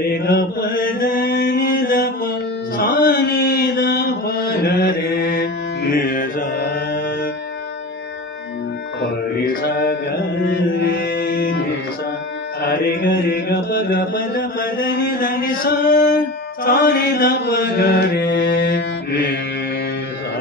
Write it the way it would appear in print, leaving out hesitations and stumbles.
रे ग प ध नि ध प सा नि ध प ग रे नि सा प रे सा ग रे नि सा रे ग प ध प ध नि ध नि सा सा नि ध प ग रे नि सा.